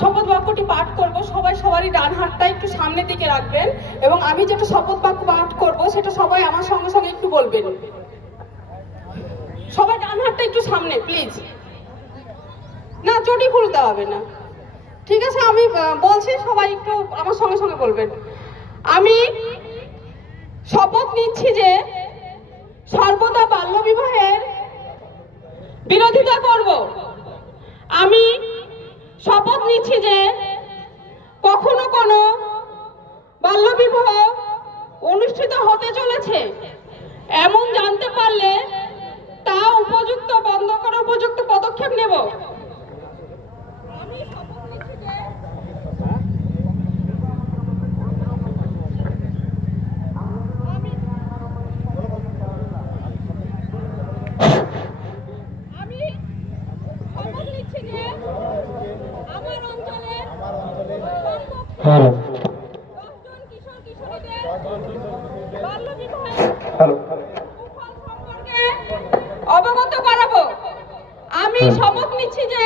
শপথ বাক্যটি পাঠ করব। সবাই সবারই ডান হাতটা একটু সামনের দিকে রাখবেন এবং আমি যেটা শপথ বাক্য পাঠ করব সেটা সবাই আমার সঙ্গে সঙ্গে একটু বলবেন। সবাই ডান হাতটা একটু সামনে প্লিজ। না, চটি খুলতে হবে না, ঠিক আছে? আমি বলছি, সবাই একটু আমার সঙ্গে সঙ্গে বলবেন। আমি শপথ নিচ্ছি যে সর্বদা বাল্যবিবাহের বিরোধিতা করব। আমি শপথ নিচ্ছি যে কখনো কোনো বাল্যবিবাহ অনুষ্ঠিত হতে চলেছে এমন জানতে পারলে তা উপযুক্ত বন্ধ করার উপযুক্ত পদক্ষেপ নেব। আমি শপথ নিচ্ছি যে আমার অঞ্চলে কিশোর কিশোরীদের বাল্যবিবাহের কুফল সম্পর্কে অবগত করাবো। আমি শপথ নিচ্ছি যে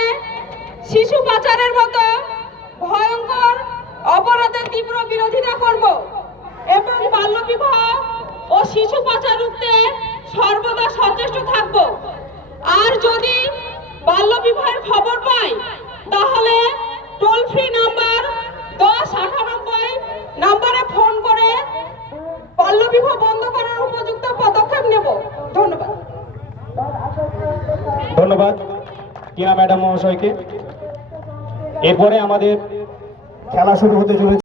শিশু পাচারের মতো ভয়ঙ্কর অপরাধের তীব্র বিরোধিতা করব এবং বাল্যবিবাহ ও শিশু পাচার রুখতে সর্বদা সচেষ্ট থাকব। আর যদি বাল্যবিবাহের খবর পাই তাহলে টোল ফ্রি নাম্বার 1098 নম্বরে ফোন করে বাল্যবিবাহ বন্ধ করার উপযুক্ত পদক্ষেপ নেব। ধন্যবাদ। ধন্যবাদ টিনা ম্যাডাম মহাশয়কে। এরপরে আমাদের খেলা শুরু হতে চলেছে।